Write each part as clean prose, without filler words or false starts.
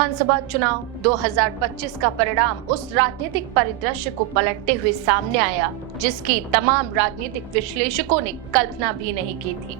विधानसभा चुनाव 2025 का परिणाम उस राजनीतिक परिदृश्य को पलटते हुए सामने आया जिसकी तमाम राजनीतिक विश्लेषकों ने कल्पना भी नहीं की थी।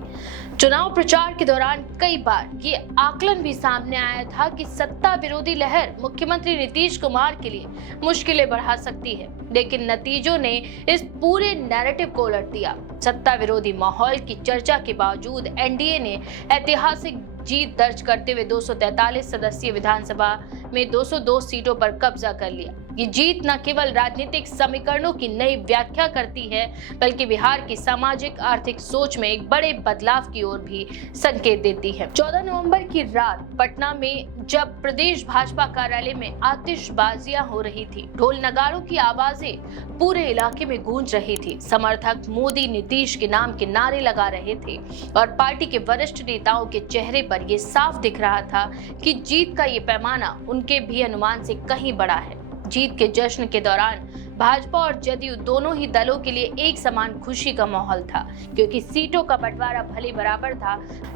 चुनाव प्रचार के दौरान कई बार ये आकलन भी सामने आया था कि सत्ता विरोधी लहर मुख्यमंत्री नीतीश कुमार के लिए मुश्किलें बढ़ा सकती है, लेकिन नतीजों ने इस पूरे नैरेटिव को उलट दिया। सत्ता विरोधी माहौल की चर्चा के बावजूद एनडीए ने ऐतिहासिक जीत दर्ज करते हुए 243 सदस्यीय विधानसभा में 202 सीटों पर कब्जा कर लिया। ये जीत न केवल राजनीतिक समीकरणों की नई व्याख्या करती है, बल्कि बिहार की सामाजिक आर्थिक सोच में एक बड़े बदलाव की ओर भी संकेत देती है। 14 नवंबर की रात पटना में जब प्रदेश भाजपा कार्यालय में आतिशबाजियां हो रही थी, ढोल नगाड़ों की आवाजें पूरे इलाके में गूंज रही थी, समर्थक मोदी नीतीश के नाम के नारे लगा रहे थे और पार्टी के वरिष्ठ नेताओं के चेहरे पर यह साफ दिख रहा था कि जीत का ये पैमाना उनके भी अनुमान से कहीं बड़ा है। जीत के जश्न के दौरान भाजपा और जदयू दोनों ही दलों के लिए एक समान खुशी का माहौल था, क्योंकि सीटों का बंटवारा भले बराबर था,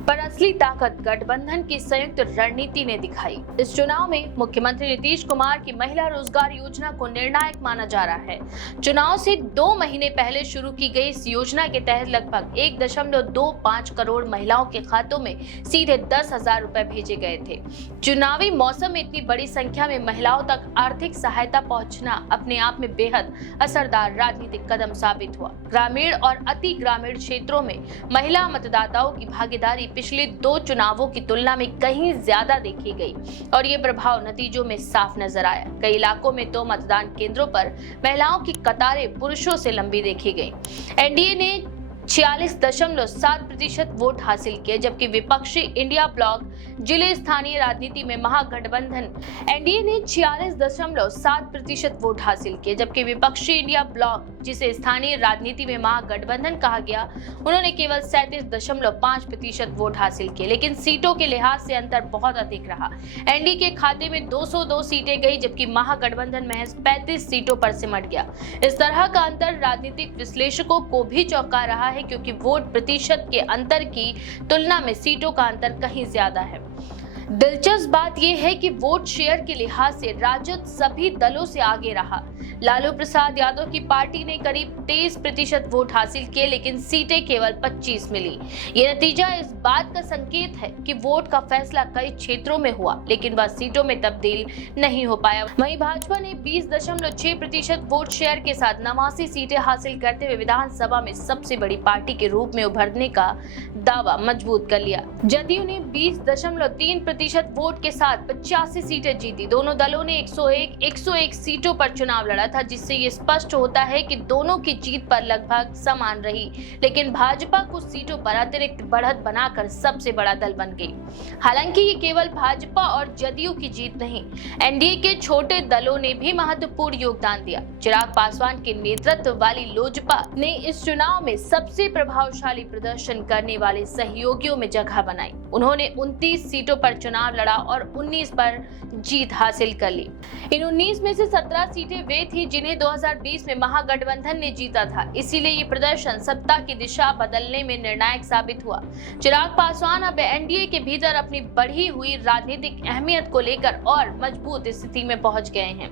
पर असली ताकत गठबंधन की संयुक्त रणनीति ने दिखाई। इस चुनाव में मुख्यमंत्री नीतीश कुमार की महिला रोजगार योजना को निर्णायक माना जा रहा है। चुनाव से 2 महीने पहले शुरू की गई इस योजना के तहत लगभग 1.25 करोड़ महिलाओं के खातों में सीधे 10,000 रुपए भेजे गए थे। चुनावी मौसम में इतनी बड़ी संख्या में महिलाओं तक आर्थिक सहायता पहुंचना अपने आप में बेहद असरदार राजनीतिक कदम साबित हुआ। ग्रामीण और अति ग्रामीण क्षेत्रों में महिला मतदाताओं की भागीदारी पिछले 2 चुनावों की तुलना में कहीं ज्यादा देखी गई और ये प्रभाव नतीजों में साफ नजर आया। कई इलाकों में तो मतदान केंद्रों पर महिलाओं की कतारें पुरुषों से लंबी देखी गई। एनडीए ने 46.7% वोट हासिल किए, जबकि विपक्षी इंडिया ब्लॉक जिले स्थानीय राजनीति में महागठबंधन एनडीए ने 46.7% वोट हासिल किए, जबकि विपक्षी इंडिया ब्लॉक जिसे स्थानीय राजनीति में महागठबंधन कहा गया, उन्होंने केवल 37.5% वोट हासिल किए। लेकिन सीटों के लिहाज से अंतर बहुत अधिक रहा। एनडीए के खाते में 202 सीटें गई, जबकि महागठबंधन महज 35 सीटों पर सिमट गया। इस तरह का अंतर राजनीतिक विश्लेषकों को भी चौंका रहा है, क्योंकि वोट प्रतिशत के अंतर की तुलना में सीटों का अंतर कहीं ज्यादा है। दिलचस्प बात यह है कि वोट शेयर के लिहाज से राजद सभी दलों से आगे रहा। लालू प्रसाद यादव की पार्टी ने करीब 23% वोट हासिल किए, लेकिन सीटें केवल 25 मिली। ये नतीजा इस बात का संकेत है कि वोट का फैसला कई क्षेत्रों में हुआ, लेकिन वह सीटों में तब्दील नहीं हो पाया। वहीं भाजपा ने 20.6% वोट शेयर के साथ 89 सीटें हासिल करते हुए विधानसभा में सबसे बड़ी पार्टी के रूप में उभरने का दावा मजबूत कर लिया। जदयू ने 20.3% वोट के साथ 85 सीटें जीती। दोनों दलों ने 101 सीटों पर चुनाव लड़ा था, जिससे ये स्पष्ट होता है कि दोनों की जीत पर लगभग समान रही, लेकिन भाजपा कुछ सीटों पर अतिरिक्त बढ़त बनाकर सबसे बड़ा दल बन गई। हालांकि ये केवल भाजपा और जदयू की जीत नहीं, एनडीए के छोटे दलों ने भी महत्वपूर्ण योगदान दिया। चिराग पासवान के नेतृत्व वाली लोजपा ने इस चुनाव में सबसे प्रभावशाली प्रदर्शन करने वाले सहयोगियों में जगह बनाई। उन्होंने 29 सीटों पर चुनाव लड़ा और 19 पर जीत हासिल कर ली। इन 19 में से 17 सीटें वे थी जिन्हें 2020 में महागठबंधन ने जीता था। इसीलिए ये प्रदर्शन सत्ता की दिशा बदलने में निर्णायक साबित हुआ। चिराग पासवान अब एनडीए के भीतर अपनी बढ़ी हुई राजनीतिक अहमियत को लेकर और मजबूत स्थिति में पहुंच गए हैं।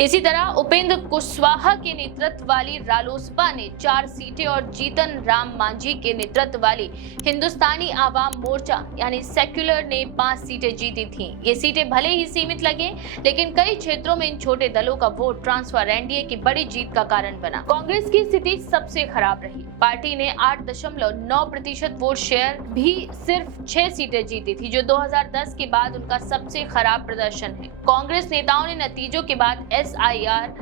इसी तरह उपेंद्र कुशवाहा के नेतृत्व वाली रालोसपा ने 4 सीटें और जीतन राम मांझी के नेतृत्व वाली हिंदुस्तानी आवाम मोर्चा यानी सेक्युलर ने 5 सीटें जीती थीं। ये सीटें भले ही सीमित लगे, लेकिन कई क्षेत्रों में इन छोटे दलों का वोट ट्रांसफर एनडीए की बड़ी जीत का कारण बना। कांग्रेस की स्थिति सबसे खराब रही। पार्टी ने 8.9% वोट शेयर भी सिर्फ 6 सीटें जीती थी, जो 2010 के बाद उनका सबसे खराब प्रदर्शन है। कांग्रेस नेताओं ने नतीजों के बाद एसआईआर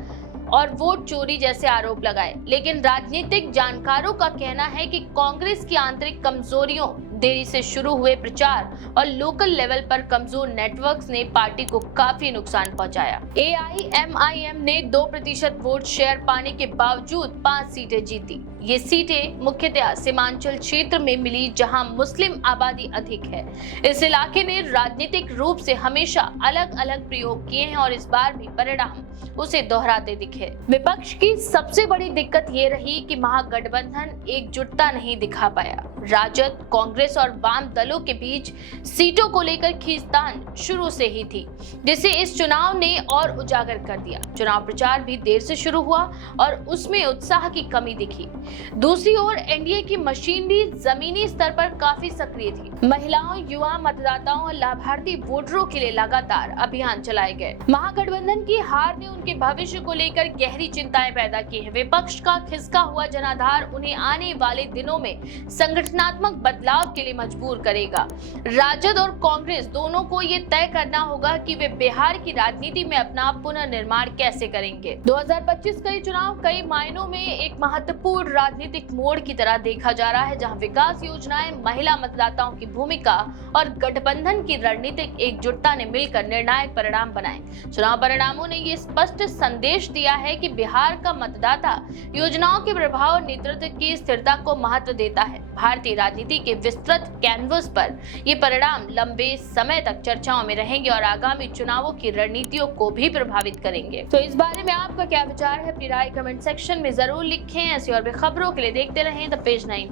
और वोट चोरी जैसे आरोप लगाए, लेकिन राजनीतिक जानकारों का कहना है कि कांग्रेस की आंतरिक कमजोरियों, देरी से शुरू हुए प्रचार और लोकल लेवल पर कमजोर नेटवर्क्स ने पार्टी को काफी नुकसान पहुंचाया। एआईएमआईएम ने 2% वोट शेयर पाने के बावजूद 5 सीटें जीती। ये सीटें मुख्यतः सीमांचल क्षेत्र में मिली, जहां मुस्लिम आबादी अधिक है। इस इलाके ने राजनीतिक रूप से हमेशा अलग अलग प्रयोग किए हैं और इस बार भी परिणाम उसे दोहराते दिखे। विपक्ष की सबसे बड़ी दिक्कत ये रही कि महागठबंधन एकजुटता नहीं दिखा पाया। राजद, कांग्रेस कांग्रेस और वाम दलों के बीच सीटों को लेकर खींचतान शुरू से ही थी, जिसे इस चुनाव ने और उजागर कर दिया। चुनाव प्रचार भी देर से शुरू हुआ और उसमें उत्साह की कमी दिखी। दूसरी ओर एनडीए की मशीनरी जमीनी स्तर पर काफी सक्रिय थी। महिलाओं, युवा मतदाताओं और लाभार्थी वोटरों के लिए लगातार अभियान चलाए गए। महागठबंधन की हार ने उनके भविष्य को लेकर गहरी चिंताएं पैदा की है। विपक्ष का खिसका हुआ जनाधार उन्हें आने वाले दिनों में संगठनात्मक बदलाव के लिए मजबूर करेगा। राजद और कांग्रेस दोनों को ये तय करना होगा कि वे बिहार की राजनीति में अपना पुनर्निर्माण कैसे करेंगे। 2025 का ये चुनाव कई मायनों में एक महत्वपूर्ण राजनीतिक मोड़ की तरह देखा जा रहा है, जहां विकास योजनाएं, महिला मतदाताओं की भूमिका और गठबंधन की रणनीतिक एकजुटता ने मिलकर निर्णायक परिणाम बनाए। चुनाव परिणामों ने ये स्पष्ट संदेश दिया है कि बिहार का मतदाता योजनाओं के प्रभाव और नेतृत्व की स्थिरता को महत्व देता है। भारतीय राजनीति के विस्तृत कैनवस पर ये परिणाम लंबे समय तक चर्चाओं में रहेंगे और आगामी चुनावों की रणनीतियों को भी प्रभावित करेंगे। तो इस बारे में आपका क्या विचार है? अपनी राय कमेंट सेक्शन में जरूर लिखें। ऐसी और भी खबरों के लिए देखते रहें द पेज 9।